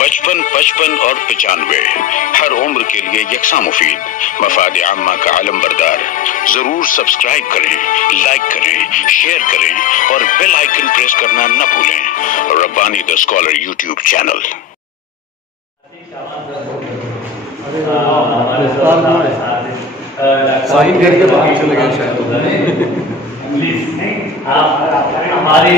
55 55 اور 95 ہر عمر کے لیے یکساں مفید، مفاد عامہ کا علم بردار۔ ضرور سبسکرائب کریں، لائک کریں، شیئر کریں اور بیل آئیکن پریس کرنا نہ بھولیں۔ ربانی دا اسکالر یوٹیوب چینل۔ ہماری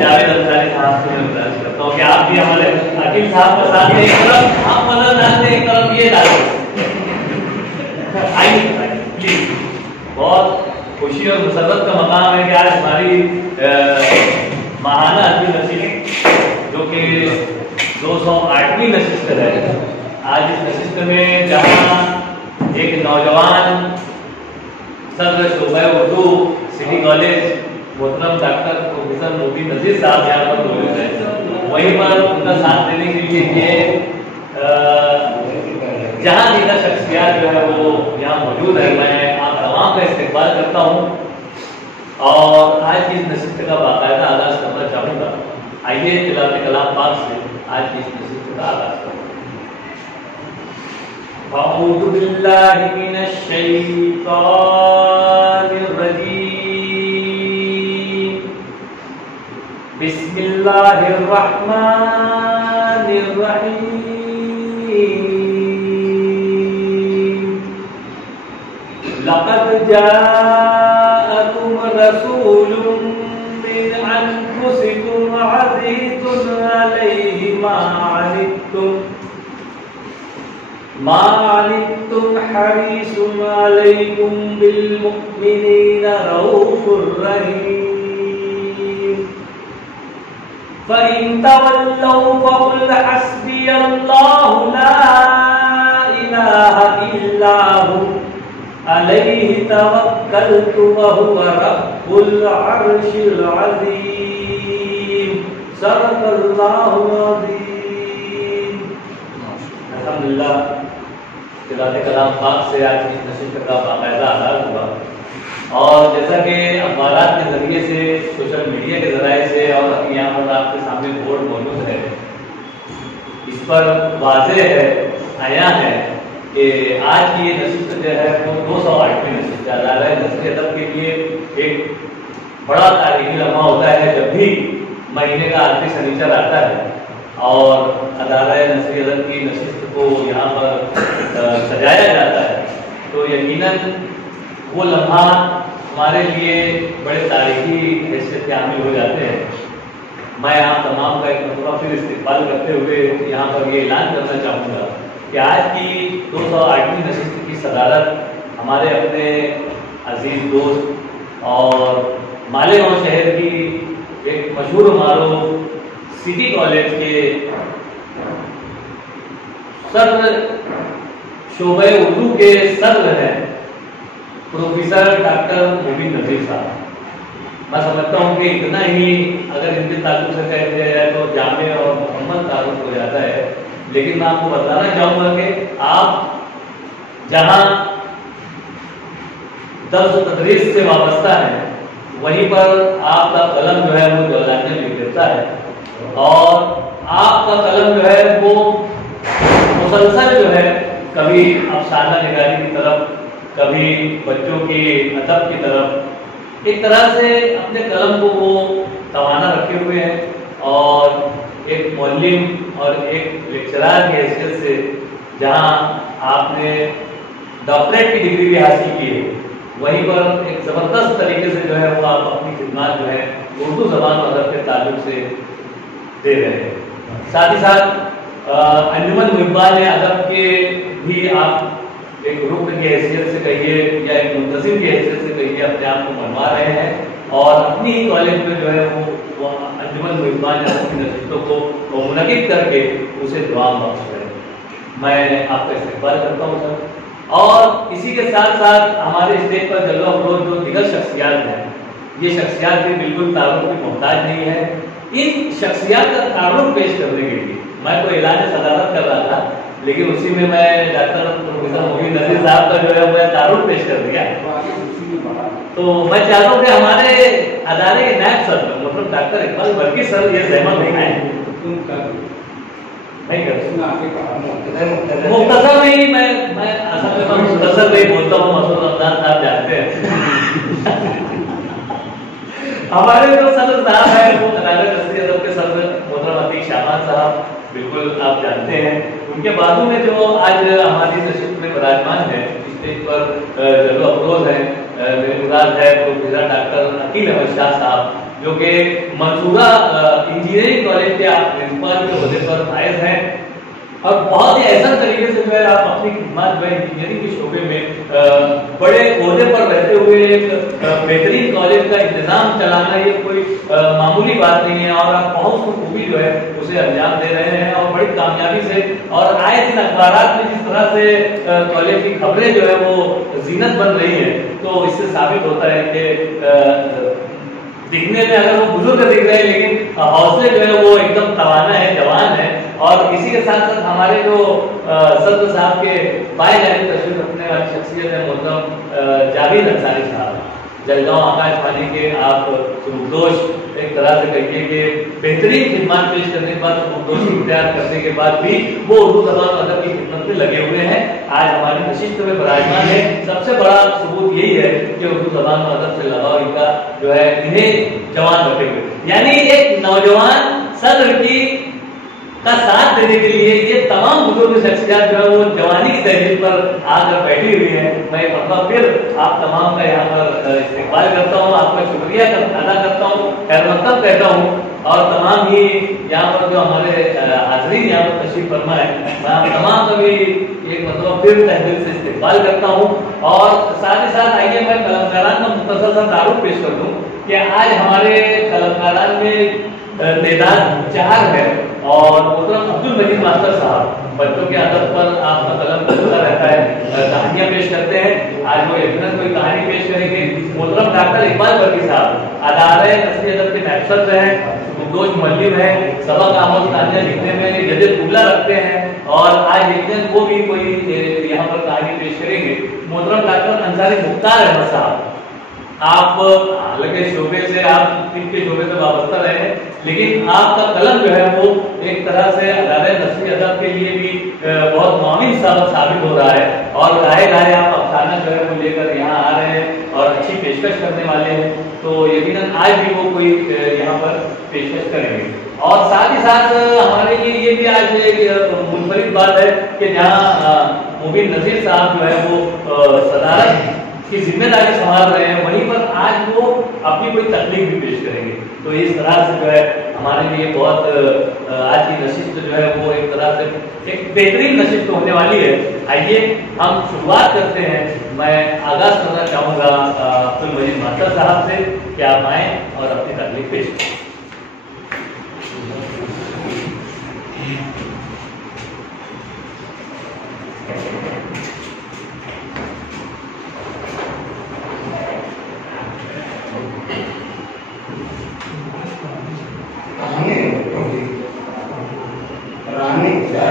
جاوید انصاری صاحب سے گزارش کرتا ہوں کہ آپ بھی ہمارے عقیل صاحب کا ساتھ ایک طرف آپ مدد ڈالتے ایک طرف یہ ڈالتے آئیے پلیز۔ بہت خوشی اور مسرت کا مقام ہے کہ آج ہماری ماہانہ عدمی نشست جو کہ 208ویں نشست ہے، آج اس نشست میں جہاں ایک نوجوان صدر شعبہ اردو سٹی کالج محترم ڈاکٹر پروفیسر مبین نذیر صاحب یہاں پر موجود ہیں، وہیں پر ان کا ساتھ دینے کے لیے یہ جہاں دیدہ شخصیات جو ہے وہ یہاں موجود ہے، میں آپ تمام کا استقبال کرتا ہوں اور آج کی اس نشست کا باقاعدہ آغاز کرنا چاہوں گا۔ آئیے تلاوت کلام پاک سے آج کی اس نشست کا آغاز کریں۔ اعوذ باللہ من الشیطان الرجیم، بسم اللہ الرحمن الرحیم، لقد جاءکم رسول من انفسکم عزیز علیہ ما عنتم حریص علیکم بالمؤمنین رؤوف رحیم، فإن تولوا فقل حسبي الله لا إله إلا هو عليه توكلت وهو رب العرش العظيم، صدق الله العظيم۔ الحمدللہ تلاوت کلام پاک سے آج کی نشست کا باقاعدہ آغاز ہوا، اور جیسا کہ اخبارات کے ذریعے سے، سوشل میڈیا کے ذرائع سے، اور یہاں پر آپ کے سامنے بورڈ موجود ہے، اس پر واضح ہے، عیاں ہے کہ آج کی یہ نشست جو ہے وہ 208ویں نشست ہے۔ ادارہ نثر ادب کے لیے ایک بڑا تاریخی لمحہ ہوتا ہے جب بھی مہینے کا آخری شنیچر آتا ہے اور ادارہ نثر ادب کی نشست کو یہاں پر سجایا جاتا ہے، تو یقیناً وہ لمحات ہمارے لیے بڑے تاریخی حیثیت کے حامل ہو جاتے ہیں۔ میں آپ تمام کا ایک مرتبہ پھر استقبال کرتے ہوئے یہاں پر یہ اعلان کرنا چاہوں گا کہ آج کی 208ویں نشست کی صدارت ہمارے اپنے عزیز دوست اور مالیگاؤں شہر کی ایک مشہور و معروف سٹی کالج کے صدر شعبہ اردو کے صدر ہیں پروفیسر ڈاکٹر مبین نذیر صاحب۔ میں سمجھتا ہوں کہ اتنا ہی اگر ان کے تعلق سے کہہ دیا جائے تو جامع اور مکمل تعلق ہو جاتا ہے، لیکن میں آپ کو بتانا چاہوں گا کہ آپ جہاں درس و تدریس سے وابستہ ہیں وہیں پر آپ کا قلم جو ہے وہ جولانیہ لکھ دیتا ہے، اور آپ کا قلم جو ہے وہ مسلسل جو ہے کبھی افسانہ نگاری کی طرف، کبھی بچوں کی ادب کی طرف، ایک طرح سے اپنے قلم کو وہ توانا رکھے ہوئے ہیں، اور ایک معلم اور ایک لیکچرار کی حیثیت سے جہاں آپ نے ڈاکٹریٹ کی ڈگری بھی حاصل کی ہے، وہیں پر ایک زبردست طریقے سے جو ہے وہ آپ اپنی خدمات جو ہے اردو زبان و ادب کے تعلق سے دے رہے ہیں۔ ساتھ ہی ساتھ انجمن محبان ادب کے بھی آپ ایک رکن کی حیثیت سے کہیے یا ایک منتظم کی حیثیت سے کہیے اپنے آپ کو منوا رہے ہیں، اور اپنی ہی کالج میں جو ہے وہ انجمن محبان ادب کی نشستوں کو منعقد کر کے اسے دعا بخش رہے ہیں۔ میں آپ کا استقبال کرتا ہوں سر، اور اسی کے ساتھ ساتھ ہمارے اسٹیج پر جلوہ افروز جو دیگر شخصیات ہیں، یہ شخصیات بھی بالکل تعارف کی محتاج نہیں ہے۔ ان شخصیات کا تعارف پیش کرنے کے لیے میں تو اعلان صدارت کر رہا تھا، لیکن اسی میں ڈاکٹر پروفیسر مبین نذیر صاحب کا جو ہے وہ تعارف پیش کر دیا۔ तो मैं चाहता हूँ कि हमारे अदारे के नायब सर मतलब डॉक्टर इकबाल वर्की सर ये जहमत नहीं आए नहीं कर मुख्तसर में ही मैं असल में मुख्तसर में ही बोलता हूँ, मसूद रमजान साहब जानते हैं हमारे जो सदर साहब है वो अदालत नस्री अदब के सदर मोहतरम अतीक शाहबान साहब, बिल्कुल आप जानते हैं। उनके बाजू में जो आज हमारी नशिस्त में विराजमान है, स्टेज पर जलो अफरोज है, मेरे मुराद है प्रोफेसर डॉक्टर अकील अहमद शाह साहब, जो कि मंसूरा इंजीनियरिंग कॉलेज के प्रिंसिपल के ओहदे पर फायज हैं और बहुत ही ऐसा तरीके से जो है आप अपनी खिदमत जो है इंजीनियरिंग के शोबे में बड़े ओहदे पर रहते हुए एक बेहतरीन कॉलेज का इंतजाम चलाना ये कोई मामूली बात नहीं है और आप बहुत खूबी जो है उसे अंजाम दे रहे हैं और बड़ी कामयाबी से। और आए दिन अखबारात में जिस तरह से कॉलेज की खबरें जो है वो जीनत बन रही है, तो इससे साबित होता है कि दिखने में अगर वो बुजुर्ग दिख रहे हैं लेकिन हौसले जो है वो एकदम तवाना है, जवान है। और इसी के साथ साथ हमारे जो सदर साहब के बाएं जानिब तशरीफ रखने वाली शख्सियत है मोहतरम जावेद अंसारी साहब, जलगांव आकाशवाणी के आप सुबुकदोश एक तरह से कहिए कि बेहतरीन खिदमत पेश करने के बाद, सुबुकदोश इख्तियार करने के बाद भी वो उर्दू ज़बान और अदब की खिदमत में लगे हुए हैं। आज हमारी नशिस्त में विराजमान है। सबसे बड़ा सबूत यही है कि उर्दू ज़बान और अदब से लगाव इनका जो है इन्हें जवान रखे हुए, यानी एक नौजवान सदर की का साथ देने के लिए ये तमाम बुजुर्ग शख्सियत जो है वो जवानी की तहरीर पर आकर बैठी हुई है। मैं एक मरतबा फिर आप तमाम का यहाँ पर इस्तेमाल करता हूँ, आपका शुक्रिया अदा करता हूँ, खैर मकदम कहता हूँ और तमाम ही यहाँ पर जो हमारे हाजरीन यहाँ पर तशरीफ फरमा है, मैं आप तमाम का भी एक मतलब फिर तहरीर से इस्तेमाल करता हूँ। और साथ ही साथ आइए मैं कलमकारान का मुख्तसर सा तारुफ पेश कर दूँ कि आज हमारे कलमकारान में तादाद 4 है और मोहतरम अब्दुल मजीद मास्टर साहब बच्चों के अदब पर आपका कलम चलता रहता है, कहानियां पेश करते हैं। आज वो यकीनन कोई कहानी पेश करेंगे। मोहतरम डॉक्टर इकबाल वर्की साहब अदारे नस्री अदब के नायब हैं, सुबुकदोश मुअल्लिम हैं, सबक आमोज कहानियां लिखने में जदीद कुल्ला रखते हैं और आज यकीनन वो भी कोई यहाँ पर कहानी पेश करेंगे। मोहतरम डॉक्टर अंसारी मुख्तार अहमद साहब, आप हालांकि शोबे से आप तिब के शोबे से वाबस्ता रहे हैं, लेकिन आपका कलम जो है वो एक तरह से अदारे नस्री अदब के लिए भी बहुत माविन साबित हो रहा है और गाहे आप अफसाना जो है वो लेकर यहाँ आ रहे हैं और अच्छी पेशकश करने वाले हैं, तो यकीनन आज भी वो कोई यहाँ पर पेशकश करेंगे। और साथ ही साथ हमारे लिए ये भी आज एक मुनफरिद बात है कि जहाँ मुबीन नज़ीर साहब जो है वो सदारत की जिम्मेदारी संभाल रहे हैं, वहीं पर आज वो अपनी कोई तकलीफ भी पेश करेंगे। तो इस तरह से जो है हमारे लिए बहुत आज की नशिस्त जो है वो एक तरह से एक बेहतरीन नशिस्त होने वाली है। आइए हम शुरुआत करते हैं। मैं आगाज करना चाहूँगा अब्दुल मजीद मास्टर साहब से कि आप आए और अपनी तकलीफ पेश करें।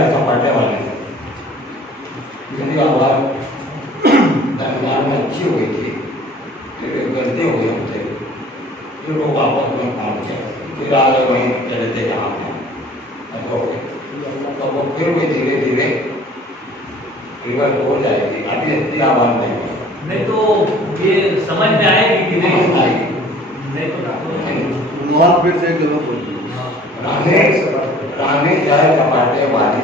सपाटे वाले जिनकी आवाज दरमियान में अच्छी हुई थी, फिर गलती हुई हमसे, फिर वो वापस में पहुंच गया, फिर आगे वहीं चले थे जहाँ तो वो फिर भी धीरे धीरे रिवर्स हो जाएगी। अभी इतनी आवाज नहीं तो ये समझ में आएगी कि नहीं आएगी। नहीं तो फिर से रानी चाहे सपाटे वाली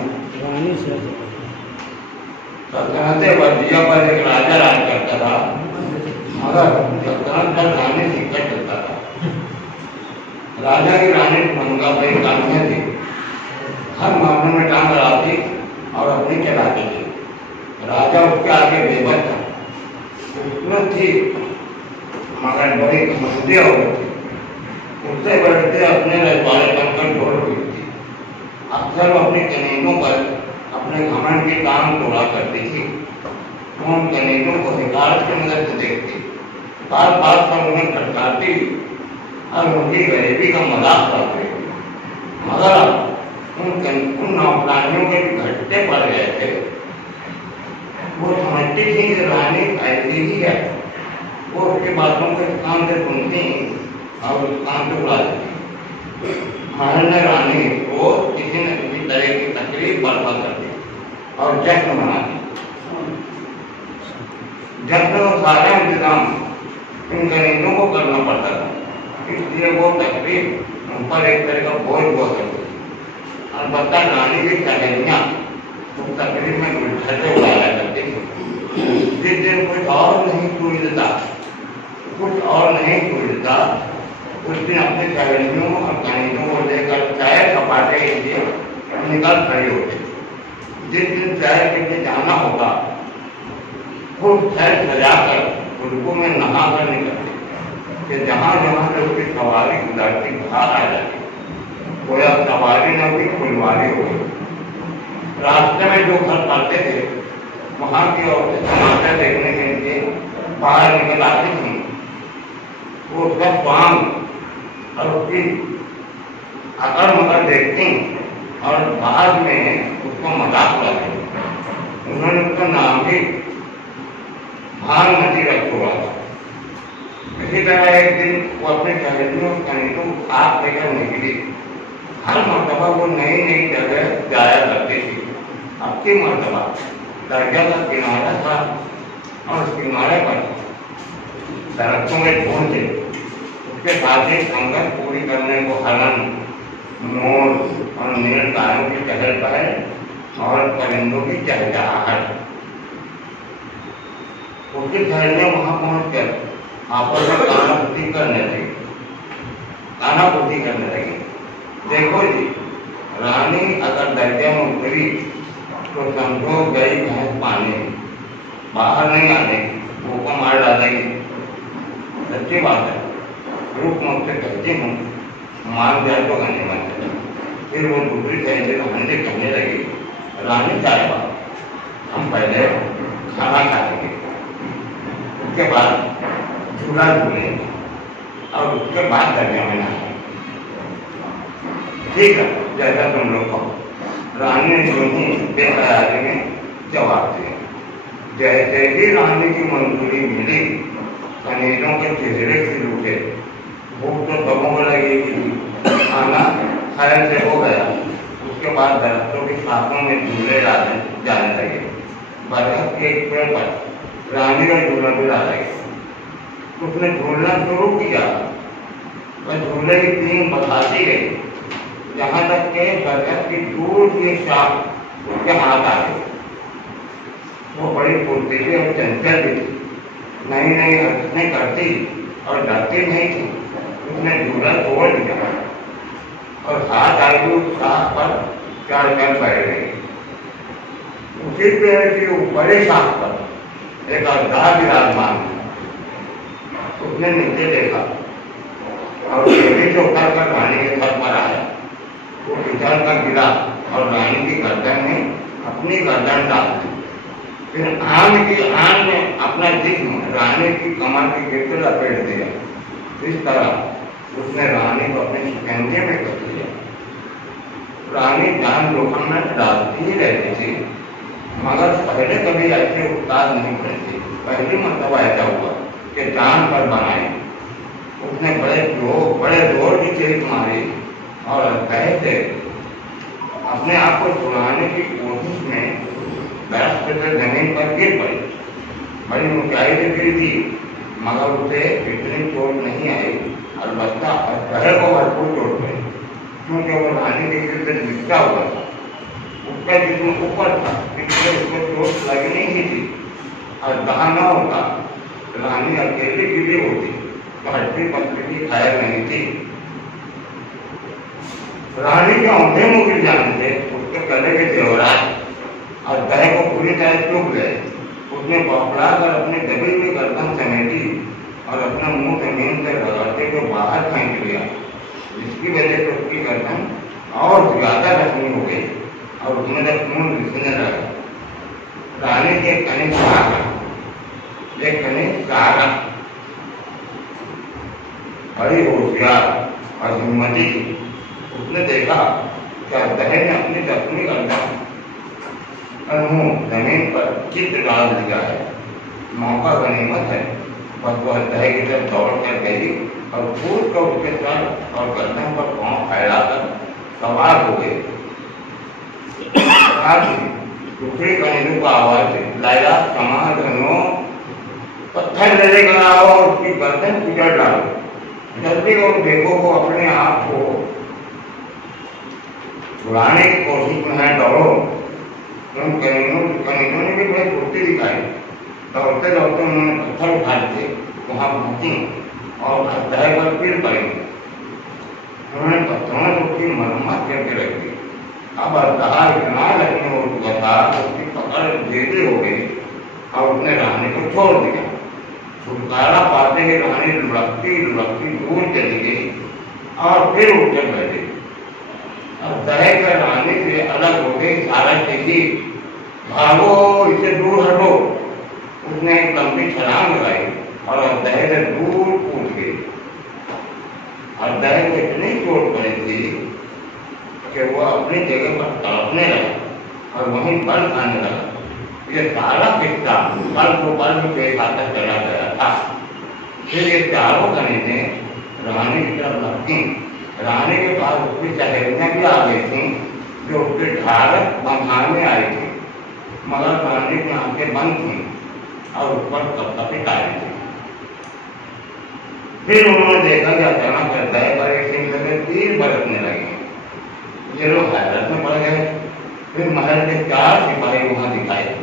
सल्तनत वर्जिया पर एक राजा राज करता था, मगर सल्तनत पर रानी सिक्का चलता था। राजा की रानी मंगा भाई कानियां थी, हर मामले में टांग अड़ाती और अपनी चलाती थी। राजा उसके आगे बेबस था, खूबसूरत थी मगर बड़ी मजबूतियां हो गई थी। उससे बढ़ते अपने रजवाड़े बनकर छोड़ हुई थी। अक्सर वो अपने कनेतों पर अपने घमंड के काम तोड़ा करती थी। तो उन कनेतों को हिकारत की नजर से देखती, बात बात पर उन्हें खटकाती और उनकी गरीबी का मजाक करती। मगर उन नौकरानियों के घट्टे पड़ गए थे। वो समझती थी कि रानी ऐसी ही है, वो उसके बातों को कान से सुनती और उस कान से उड़ा देती। महाराजा रानी को किसी न किसी तरह की तकलीफ बर्पा करती और जश्न मनाती। जश्न और सारा इंतजाम इन गरीबों को करना पड़ता था, इसलिए वो तकलीफ उन पर एक तरह का बोझ हुआ करती। अलबत्ता रानी की सहेलियाँ उस तकलीफ में गुलछटे उड़ाया करती थी। जिस दिन कुछ और नहीं सूझता, कुछ और नहीं सूझता, उस दिन अपने सहेलियों और कनीजों को लेकर चाय सपाटे के लिए निकल खड़ी होती। जिस दिन चाय के लिए जाना होगा, खूब चाय सजाकर उनको में नहा कर निकलती कि जहाँ जहाँ से उसकी सवारी गुजरती बाहर आ जाती, गोया सवारी न भी फुलवारी हो गई। रास्ते में जो घर पाते थे, वहाँ की औरतें तमाशा देखने के लिए बाहर निकल आती थी। वो सब स्वांग और उसकी अकड़ मकड़ देखती और बाद में उसको मजाक उड़ाती। उन्होंने उसका नाम भी भानुमती रख हुआ था। इसी तरह एक दिन वो अपने सहेलियों और कनीजों को साथ लेकर निकली। हर मर्तबा वो नई नई जगह जाया करती थी। अब की मर्तबा दरिया का किनारा था और उस किनारे पर सड़कों में ढूंढ थे। उसके साथ ही संगत पूरी करने को हरण, मोर और नील गायों की चहल पहल और परिंदों की चहचहाहट। उसकी सहेलियां वहां पहुंचकर आपस में कानाफूसी करने लगी। देखो जी, रानी अगर दरिया में उतरी तो समझो गई भैंस पानी, बाहर नहीं आने, वो को मार डालेगी। सच्ची बात है, रूप मुझसे कहती हूँ, मार जाए तो गाने मत। फिर वो दूसरी सहेली रानी कहने लगी, रानी साहिबा, हम पहले खाना खाएंगे, उसके बाद झूला झूलेंगे और उसके बाद दरिया में नहाएंगे। ठीक है, जैसा तुम लोग कहो। रानी ने जो ही बेखयाली में जवाब दिया। जैसे ही रानी की मंजूरी मिली, कनीजों के चेहरे खिल उठे। भूख तो सबों को लगेगी, खाना खैर से हो गया। उसके बाद दरख्तों की शाखों में झूले जाने लगे। बरगद के एक पेड़ पर रानी का झूला भी डाला गया। उसने झूलना शुरू किया, वह झूले की तीन बढ़ाती गई, यहाँ तक के बरगद की दूर की शाख उसके हाथ आ गई। वो बड़ी फुर्तीली और चंचल भी थी, नई नई हरकतें करती और डरती नहीं थी। उसने झूला छोड़ दिया और हाथ आगे उस शाख पर चढ़कर बैठ गई। उसी पेड़ की ऊपरी शाख पर एक गधा विराजमान था। उसने नीचे देखा और तेजी से उतर कर रानी के सर पर आया। वो पिछड़ कर गिरा और रानी की गर्दन में अपनी गर्दन डाल दी। फिर आन में अपना जिस्म रानी की कमर के गिर लपेट दिया। इस तरह उसने रानी को अपने शिकंजे में कस लिया। रानी जान जोखिम में डालती ही रहती थी, मगर पहले कभी ऐसे उस्ताद नहीं करती। पहली मर्तबा ऐसा हुआ कि जान पर बनाई। उसने बड़े जोर की चीख मारी और कहे थे अपने आप को छुड़ाने की कोशिश में 10 फीट जमीन पर गिर पड़ी। बड़ी ऊंचाई से गिरी थी, मगर उसे इतनी चोट नहीं आई। अलबत्ता शहर को भरपूर चोट गई, क्योंकि वो रानी के गिर से लिपटा हुआ था। उसका जिस्म ऊपर था, इसलिए उसको चोट लगनी ही थी। और जहाँ न होता रानी अकेली गिरी होती तो हड्डी पत्थर की खैर नहीं थी। रानी के औंधे मुँह गिर जाने से उसके गले के जेवरात और गले को पूरी तरह चुभ गए। उसने बौखला कर अपने दबी हुई गर्दन समेटी और अपना मुंह जमीन से रगड़ते हुए बाहर फेंक लिया, जिसकी वजह से उसकी गर्दन और ज्यादा जख्मी हो गई और उसमें जब खून रिसने लगा। रानी के कनिष्ठ सहारा बड़ी होशियार और हिम्मती थी। उसने देखा कि दहे ने अपनी जख्मी गर्दन जमीन पर चित्र डाल दिया है। मौका गनीमत है, बस वो अध्याय की तरफ दौड़ कर गई और कूद कर उसके सर और गर्दन पर पांव फैलाकर सवार हो गई। दूसरी कनीनों को आवाज लाया, समाधनो पत्थर ले लेकर आओ और उसकी गर्दन कुचल डालो, जल्दी और देखो वो अपने आप को छुड़ाने की कोशिश में है, दौड़ो। उन कनीनों ने भी बड़ी फुर्ती दिखाई। दौड़ते दौड़ते उन्होंने पत्थर उठा लिए, वहां पहुंची और अध्याय पर फिर पड़ी। उन्होंने पत्थरों से उसकी मरम्मत करके रख दी। अब अध्याय इतना लक्ष्मी हो चुका था, उसकी पकड़ ढीली हो गई और उसने रानी को छोड़ दिया। छुटकारा पाते ही रानी लुढ़कती लुढ़कती दूर चली गई और फिर उठकर बैठी। अध्याय का रानी से अलग हो गई, सारा चीजी भागो, इसे दूर हटो। उसने एक लंबी छलांग लगाई और अध्याय से दूर कूद गई। अध्याय को इतनी चोट पड़ी थी कि वो अपनी जगह पर तड़पने लगा और वहीं बल खाने लगा। ये सारा किस्सा पल को पल में पेश आता चला गया था। फिर ये चारों कनीनें रानी की तरफ लपकी। रानी के पास उसकी सहेलियां भी आ गई थी जो उसके ढालक बंधाने आई थी, मगर रानी की आंखें बंद थी और ऊपर कपकपी तारी थी। फिर उन्होंने देखा कि अचानक अध्याय पर एक सिंह में तीर बरसने लगे। ये लोग हैरत में पड़ गए। फिर महल के 4 सिपाही वहां दिखाई थे।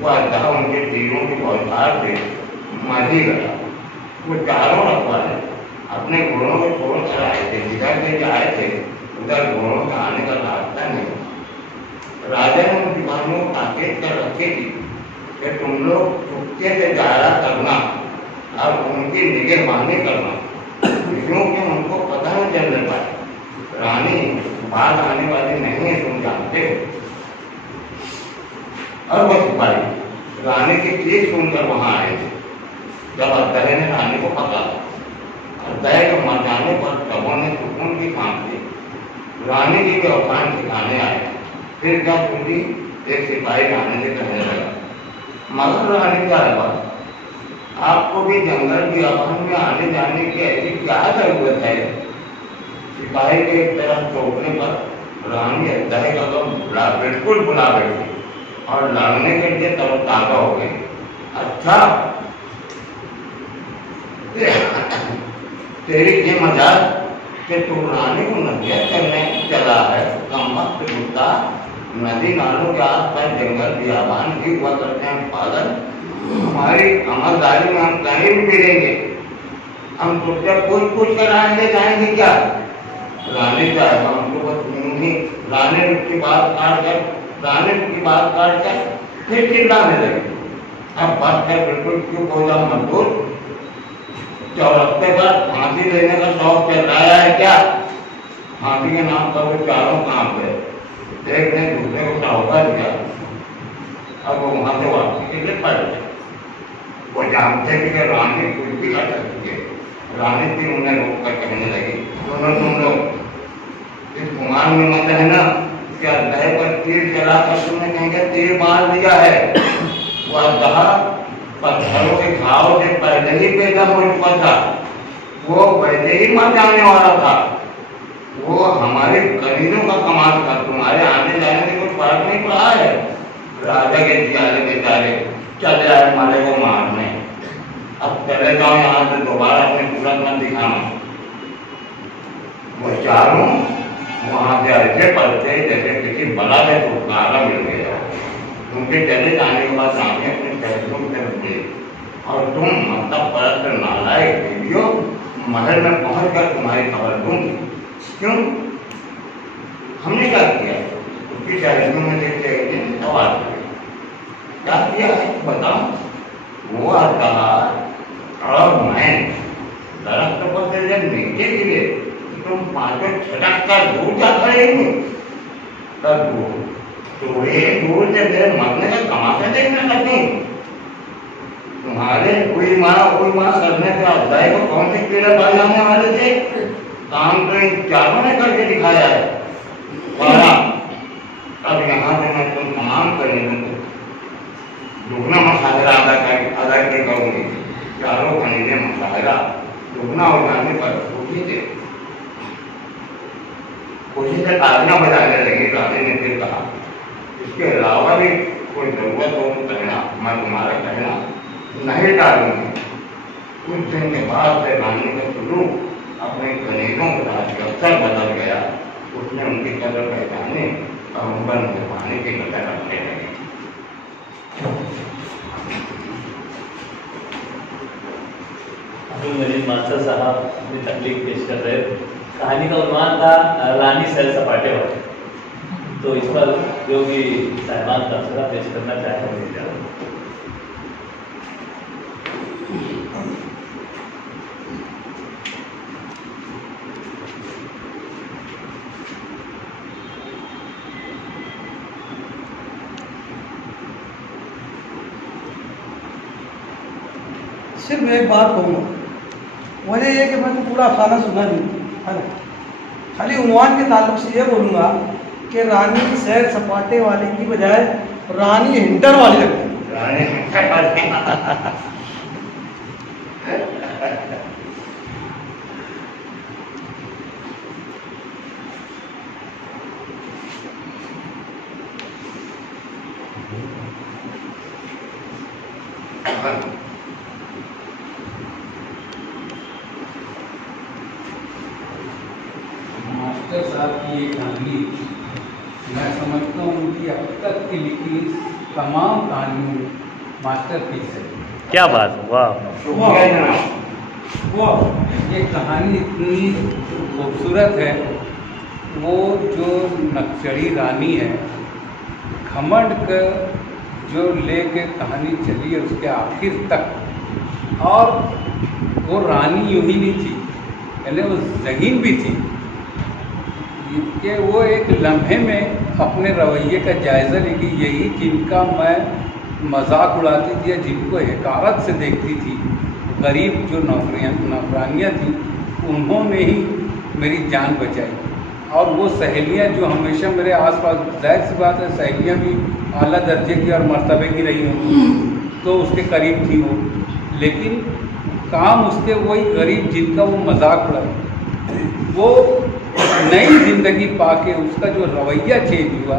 वह अध्याय उनके तीरों की बौछार से मारी गया। वो चारों रखवाले अपने घोड़ों को छोड़ कर आए थे। जिधर से आए थे उधर घोड़ों का आने का रास्ता नहीं। राजा ने उन सिपाहियों को ताकीद कर रखी थी कि तुम लोग चुपके से जाया करना और उनकी निगरानी करना, क्योंकि उनको पता नहीं चलने पाए। रानी बात आने वाली नहीं है, तुम जानते हो। और वो सिपाही रानी की चीख सुनकर वहां आए थे। जब अध्याय ने रानी को पकड़ा, अध्याय को मर जाने पर सबों ने सुकून की सांस ली। रानी जी के अवसान ठिकाने आए। फिर क्या पूछी, एक सिपाही रानी से कहने लगा, मगर रानी क्या बात, आपको भी जंगल की अवन में आने जाने की ऐसी क्या जरूरत है? सिपाही के एक तरफ चौकने पर रानी अध्याय का गम बिल्कुल भुला बैठी और लड़ने के लिए तरोताजा हो गई। अच्छा, तेरी ये मजाक कि तू रानी को नसीहत करने चला है? कम वक्त गुस्सा, नदी नालों के आस पास जंगल बियाबान भी हुआ करते हैं पागल। हमारी अमलदारी में हम कहीं भी मिलेंगे, हम तुझसे पूछ कर आएंगे जाएंगे क्या? रानी साहब हमको बस नहीं। रानी उसकी बात काट कर फिर चिल्लाने लगी। अब बस कर बिल्कुल चुप हो जाओ मजबूर। चौरस्ते पर फांसी लेने का शौक चल रहा है क्या? फांसी के नाम पर वो चारों काम पे एक ने दूसरे को सौदा दिया। अब वो वहां से वापसी के लिए पड़ गए। वो जानते कि रानी कुछ भी कर सकती है। रानी भी उन्हें रोक कर कहने लगी, तुम लोग इस कुमार में मत है ना कि अध्याय पर तीर चलाकर तुमने कहीं तीर मार दिया है। वह कहा पत्थरों के घाव से पहले ही पैदा हो चुका था, वो वैसे ही मर जाने वाला था। वो हमारे करीनों का कमाल था, तुम्हारे आने जाने में कुछ फर्क नहीं पड़ा है। राजा के जियाले बेचारे चले आए मारे को मारने। अब चले जाओ यहाँ से, दोबारा अपने सूरत मत दिखाना। वो चारों वहां से ऐसे पलटे जैसे किसी बला से छुटकारा मिल गया। उनके चले जाने के बाद रानी अपने फैसलों की तरफ गई और तुम मतलब परस्त नालायक देवियों, महल में पहुंच कर तुम्हारी खबर दूंगी। क्यों? हमने क्या किया? उसकी शहरों में देखते सवाल क्या किया है बताओ। वो कहा और मैं दरख्त पर से जब नीचे गिरे तुम पांचों छटक कर दूर जा पड़ेगी। तब दूर से मेरे मरने का तमाशा देखने लगी। तुम्हारे कोई माँ करने से अध्याय को कौन से कीड़े पड़ जाने वाले थे? काम तो इन चारों ने करके दिखाया है। अब यहाँ से मैं तुम तमाम करेंगे दुगना मसाला अदा कर करूंगी। चारों भाई ने मुशायरा रुकना हो जाने पर खुशी से तालियां बजाने लगी। रानी ने फिर कहा, इसके अलावा भी कोई जरूरत हो तो कहना, मैं तुम्हारा कहना नहीं टालूंगी। कुछ दिन के बाद से रानी का सुलूक अपने कनीजों के साथ अक्सर बदल गया। उसने उनकी कदर पहचानी और उन पर मेहरबानी की कदर रखने लगी। मेरे मास्टर साहब अपनी तकलीफ पेश कर रहे। कहानी का उन्वान था रानी सैर सपाटे वाले। तो इस पर जो भी साहिबान तबसरा पेश करना चाहे मेरी इजाज़त। सिर्फ एक बात कहूँगा, वजह यह कि मैंने पूरा खाना सुना नहीं है ना, खाली उन्वान के ताल्लुक से ये बोलूँगा कि रानी सैर सपाटे वाले की बजाय रानी हिंटर वाली लगती है। रानी हिंटर वाली मास्टर साहब की ये कहानी मैं समझता हूँ कि अब तक की लिखी तमाम कहानियों में मास्टरपीस है। क्या बात, वाह वो ये कहानी इतनी खूबसूरत है। वो जो नक्सड़ी रानी है, घमंड का जो लेके कहानी चली है उसके आखिर तक, और वो रानी यूं ही नहीं थी, यानी वो ज़हीन भी थी कि वो एक लम्हे में अपने रवैये का जायज़ा लेगी। यही जिनका मैं मजाक उड़ाती थी या जिनको हकारत से देखती थी, गरीब जो नौकरानियाँ थी, उन्होंने ही मेरी जान बचाई। और वो सहेलियाँ जो हमेशा मेरे आसपास, जाहिर सी बात है सहेलियाँ भी आला दर्जे की और मर्तबे की रही होंगी, तो उसके करीब थी वो, लेकिन काम उसके वही गरीब जिनका वो मजाक उड़ाए। वो नई ज़िंदगी पाके उसका जो रवैया चेंज हुआ,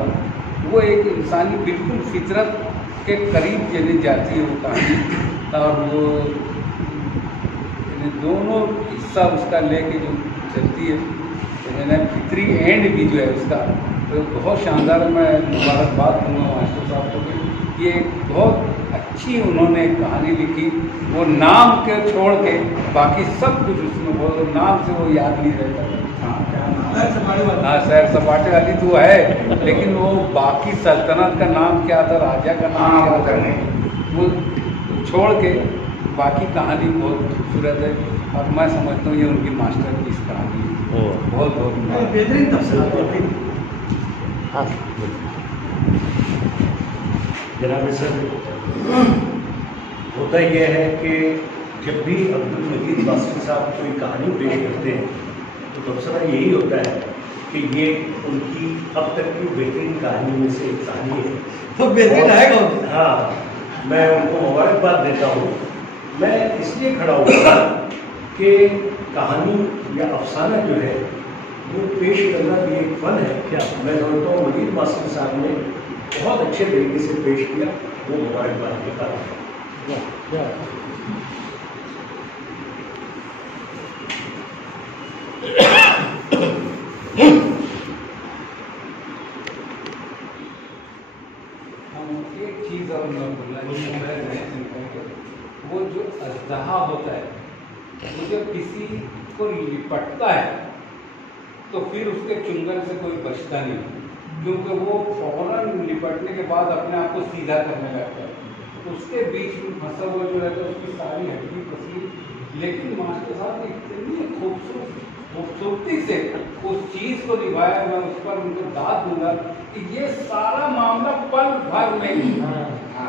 वो एक इंसानी बिल्कुल फितरत के करीब चली जाती है वो कहानी। और वो दोनों हिस्सा उसका लेके जो चलती है, फितरी एंड भी जो है उसका तो बहुत शानदार है। मैं मुबारकबाद दूँगा मास्टर साहब को भी, ये एक बहुत अच्छी उन्होंने कहानी लिखी। वो नाम के छोड़ के बाकी सब कुछ उसमें, वो नाम से वो याद नहीं रहता। हाँ, सैर सपाटे वाली तो है, लेकिन वो बाकी सल्तनत का नाम क्या था, राजा का नाम क्या था, वो छोड़ के बाकी कहानी बहुत खूबसूरत है। और मैं समझता हूँ ये उनकी मास्टरपीस कहानी है। बहुत बहुत बेहतरीन तफसीर। हाँ जनाब सर, होता यह है कि जब भी अब्दुल मजीद वासिफ साहब कोई कहानी पेश करते हैं तो तबसरा यही होता है कि ये उनकी अब तक की बेहतरीन कहानी में से एक कहानी है। तो बेहतरीन है कौन? हाँ, मैं उनको मुबारकबाद देता हूँ। मैं इसलिए खड़ा हुआ कि कहानी या अफसाना जो है वो पेश करना भी एक फ़न है। क्या मैं समझता हूँ मजीद वासिफ साहब ने बहुत अच्छे तरीके से पेश किया, वो मुबारकबाद के कारण। एक चीज़ और मैं बोलना वो जो अजदहा होता है, वो जब किसी को लिपटता है तो फिर उसके चुंगल से कोई बचता नहीं, क्योंकि वो फौरन लिपटने के बाद अपने आप को सीधा करने लगता है। उसके बीच में फंसा हुआ जो रहता है उसकी सारी हड्डी पसली, लेकिन मास्टर साहब ने इतनी खूबसूरती से उस चीज़ को निभाया। मैं उस पर उनको दाद दूंगा कि ये सारा मामला पल भर में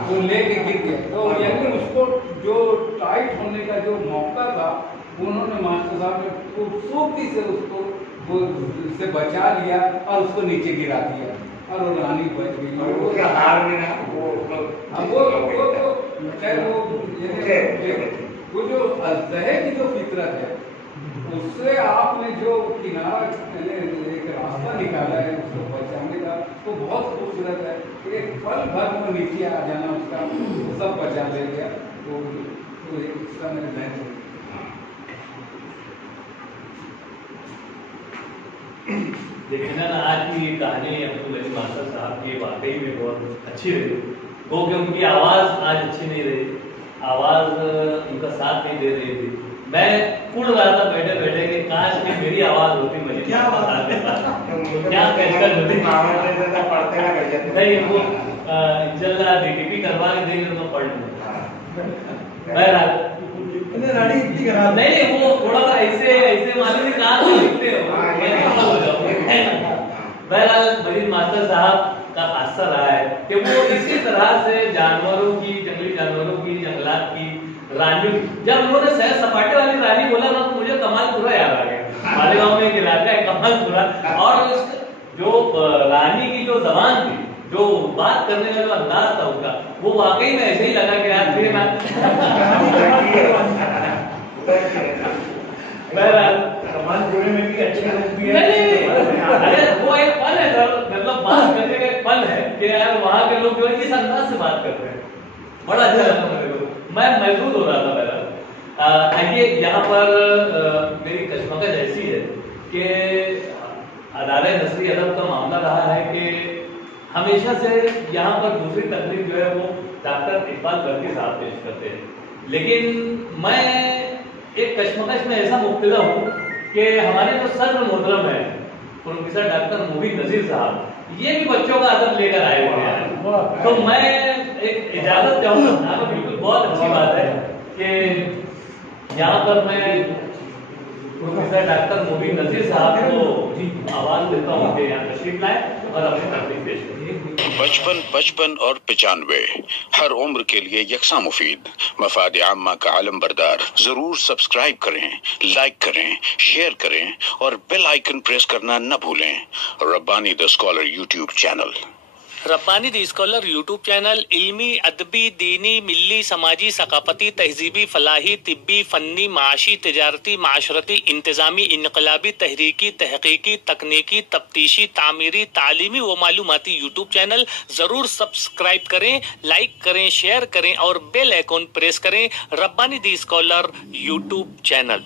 वो लेके गिर गया। तो यानी उसको जो टाइट होने का जो मौका था, उन्होंने मास्टर साहब ने खूबसूरती से उसको वो से बचा लिया और उसको नीचे गिरा दिया और वो रानी बच गई। और उसके हार में ना वो वो जो अजदहे की जो फितरत है उससे आपने जो किनारा एक रास्ता निकाला है उसको बचाने का, वो बहुत खूबसूरत है। एक पल भर में नीचे आ जाना उसका सब बचा ले गया, तो एक उसका मेरे ध्यान से देखिए ना, आज की ये कहानी अब्दुल अली मास्टर साहब की वाकई में बहुत अच्छी रही, वो कि उनकी आवाज़ आज अच्छी नहीं रही, आवाज़ उनका साथ नहीं दे रही थी। मैं उड़ रहा था बैठे बैठे कि काश कि मेरी आवाज़ होती, मुझे क्या साथ देता, क्या पेशकश होती। नहीं, वो इंशाल्लाह डीटीपी करवा के देंगे तो पढ़ लूँगा। बहरहाल रानी इतनी खराब नहीं, वो थोड़ा सा ऐसे ऐसे मालूम नहीं कहाँ से लिखते हो, बहरहाल मजीद मास्टर साहब का हादसा रहा है कि वो इसी तरह से जानवरों की, जंगली जानवरों की, जंगलात की रानी, जब उन्होंने सैर सपाटे वाली रानी बोला ना तो मुझे कमालपुरा याद आ गया। मालेगांव में एक इलाका है कमालपुरा, और जो रानी की जो जबान थी, जो बात करने का जो अंदाज था उसका, वो वाकई में ऐसे ही लगा कि यार फिर ना कमालपुरे में भी अच्छे लोग भी हैं। अरे वो एक पल है सर, मतलब बात करने का एक पल है कि यार वहाँ के लोग जो है इस अंदाज से बात करते हैं, बड़ा अच्छा लगता है मेरे को, मैं महसूस हो रहा था मेरा। आइए यहाँ पर मेरी कश्मकश ऐसी है कि अदालत नसरी अदब का मामला रहा है कि हमेशा से यहाँ पर दूसरी तकलीफ जो है वो डॉक्टर इकबाल बर्की साहब पेश करते हैं, लेकिन मैं एक कश्मकश में ऐसा मुब्तला हूँ कि हमारे जो सर्व मोहतरम है प्रोफेसर डॉक्टर मोहित नजीर साहब, ये भी बच्चों का अदब लेकर आए हुए हैं। तो मैं एक इजाजत चाहूँगा, बिल्कुल बहुत अच्छी बात है कि यहाँ पर मैं प्रोफेसर डॉक्टर मोहित नजीर साहब को आवाज देता हूँ कि यहाँ तशरीफ लाए और अपनी तकलीफ पेश करें। 55, 55 और 95 हर उम्र के लिए यकसा मुफीद, मफाद आम्मा का आलम बरदार। जरूर सब्सक्राइब करें, लाइक करें, शेयर करें और बेल आइकन प्रेस करना न भूलें। Rabbani the scholar YouTube channel. Rabbani the scholar YouTube channel इल्मी, अदबी, दीनी, मिल्ली, समाजी, सकाफती, तहजीबी, फलाही, तिब्बी, फन्नी, माशी, तिजारती, माशरती, इंतजामी, इनकलाबी, तहरीकी, तहकीकी, तकनीकी, तफ्तीशी, तामीरी, तालीमी व मालूमाती यूट्यूब चैनल जरूर सब्सक्राइब करें, लाइक करें, शेयर करें और बेल आइकॉन प्रेस करें। Rabbani the scholar YouTube channel.